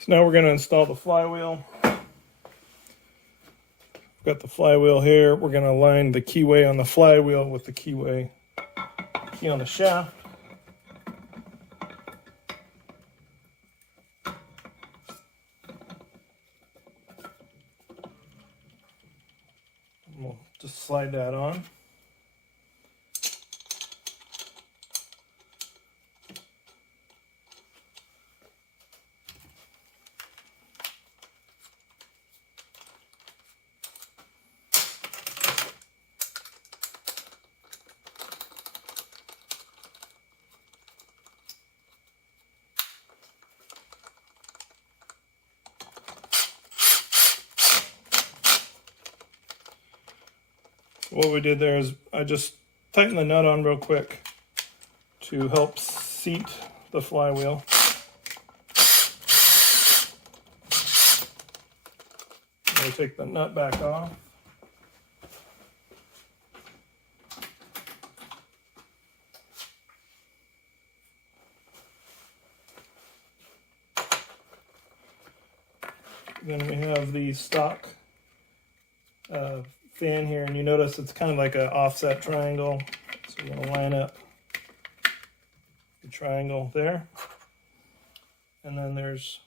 So now we're going to install the flywheel. Got the flywheel here. We're going to align the keyway on the flywheel with the key on the shaft. And we'll just slide that on. What we did there is I just tightened the nut on real quick to help seat the flywheel. I'm going to take the nut back off. Then we have the stock fan here, and you notice it's kind of like an offset triangle. So we're going to line up the triangle there. And then there's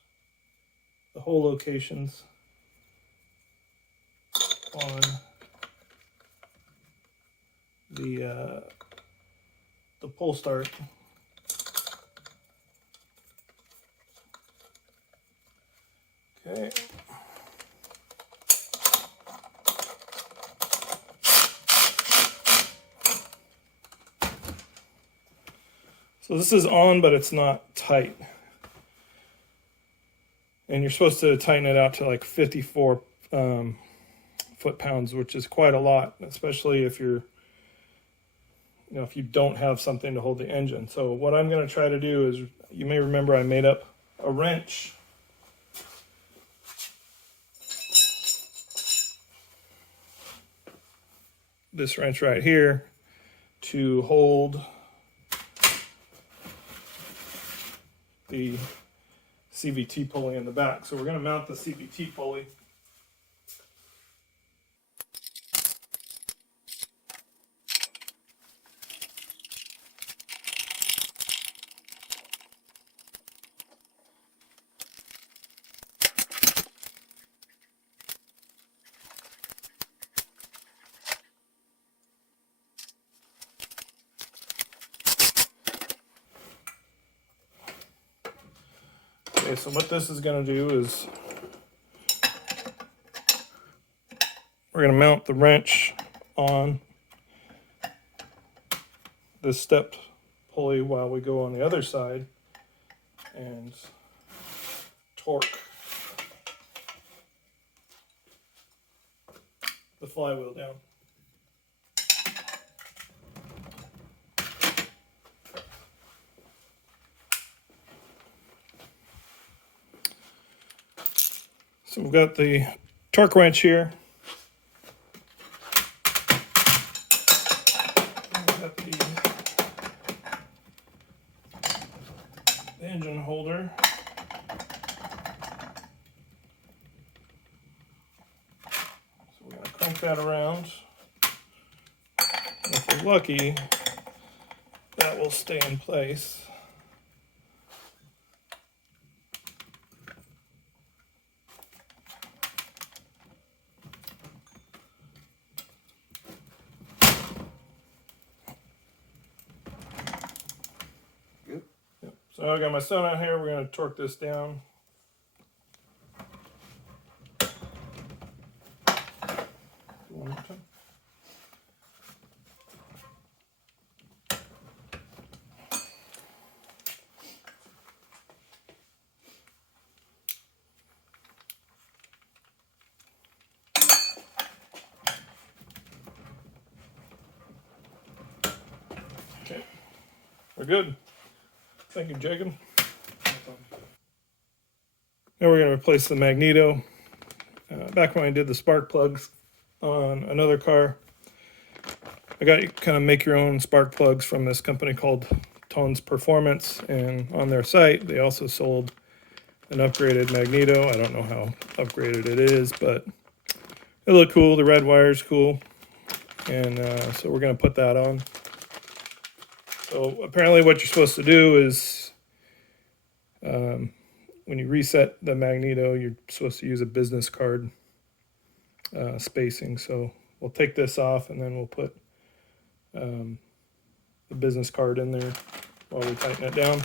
the hole locations on the pull start. Okay. So this is on, but it's not tight. And you're supposed to tighten it out to like 54 foot-pounds, which is quite a lot, especially if you're, if you don't have something to hold the engine. So what I'm going to try to do is, you may remember I made up a wrench. This wrench right here to hold the CVT pulley in the back. So we're going to mount the CVT pulley. Okay, so what this is going to do is we're going to mount the wrench on this stepped pulley while we go on the other side and torque the flywheel down. So we've got the torque wrench here. We've got the engine holder. So we're going to crank that around. And if we're lucky, that will stay in place. So I got my son out here, we're going to torque this down. One more time. Okay, we're good. Thank you, Jacob. Now we're going to replace the Magneto. Back when I did the spark plugs on another car, I got you kind of make your own spark plugs from this company called Tones Performance, and on their site they also sold an upgraded Magneto. I don't know how upgraded it is, but it looked cool. The red wire's cool. And so we're going to put that on. So apparently what you're supposed to do is when you reset the Magneto, you're supposed to use a business card spacing. So we'll take this off and then we'll put the business card in there while we tighten it down.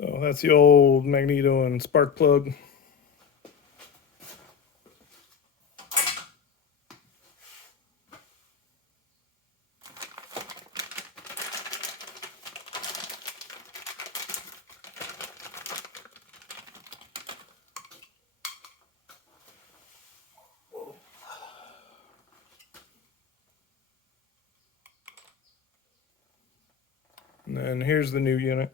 So that's the old Magneto and spark plug. And then here's the new unit.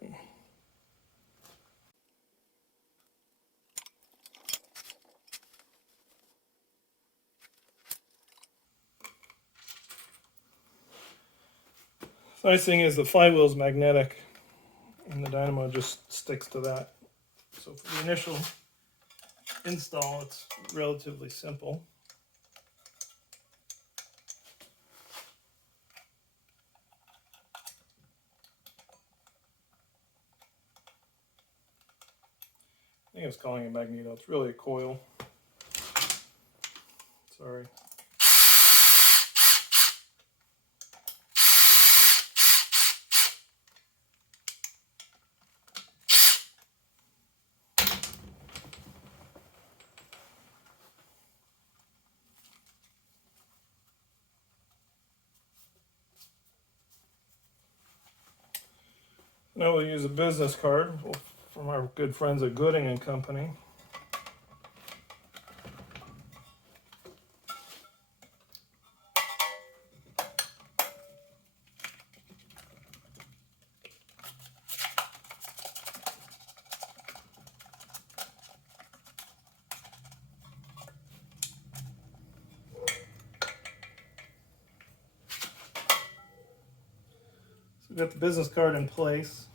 The nice thing is the flywheel is magnetic and the dynamo just sticks to that. So for the initial install, it's relatively simple. I think I was calling it Magneto. It's really a coil. Sorry. Now we'll use a business card from our good friends at Gooding and Company. So we've got the business card in place.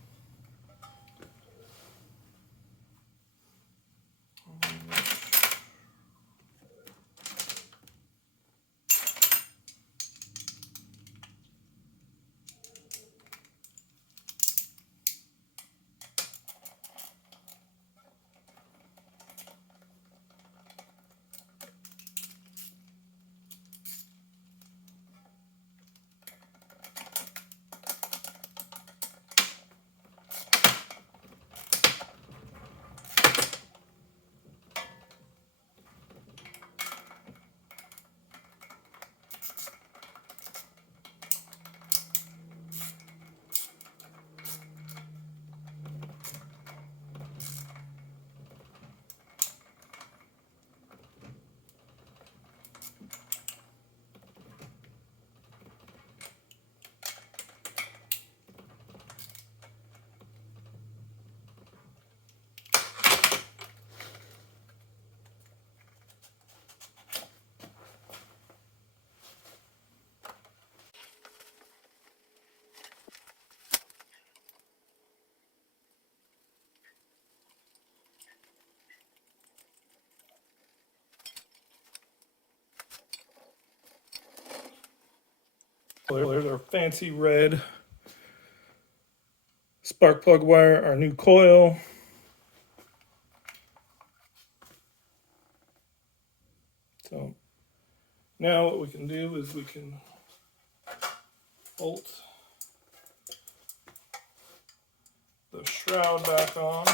There's our fancy red spark plug wire, our new coil. So now what we can do is we can bolt the shroud back on.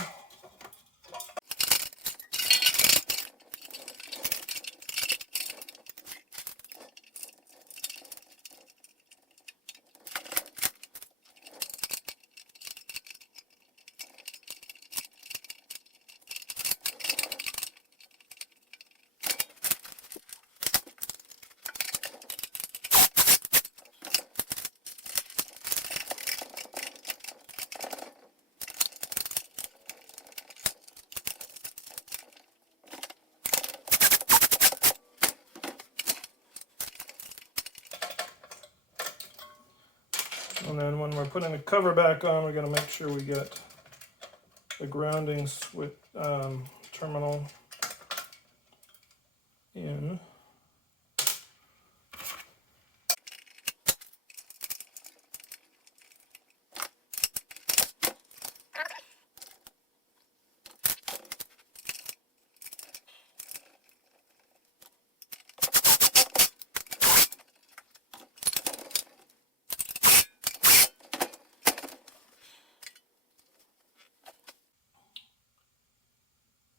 And then when we're putting the cover back on, we're going to make sure we get the grounding switch terminal in.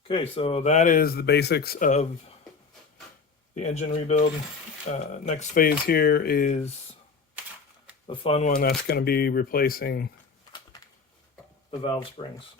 Okay, so that is the basics of the engine rebuild. Next phase here is the fun one. That's going to be replacing the valve springs.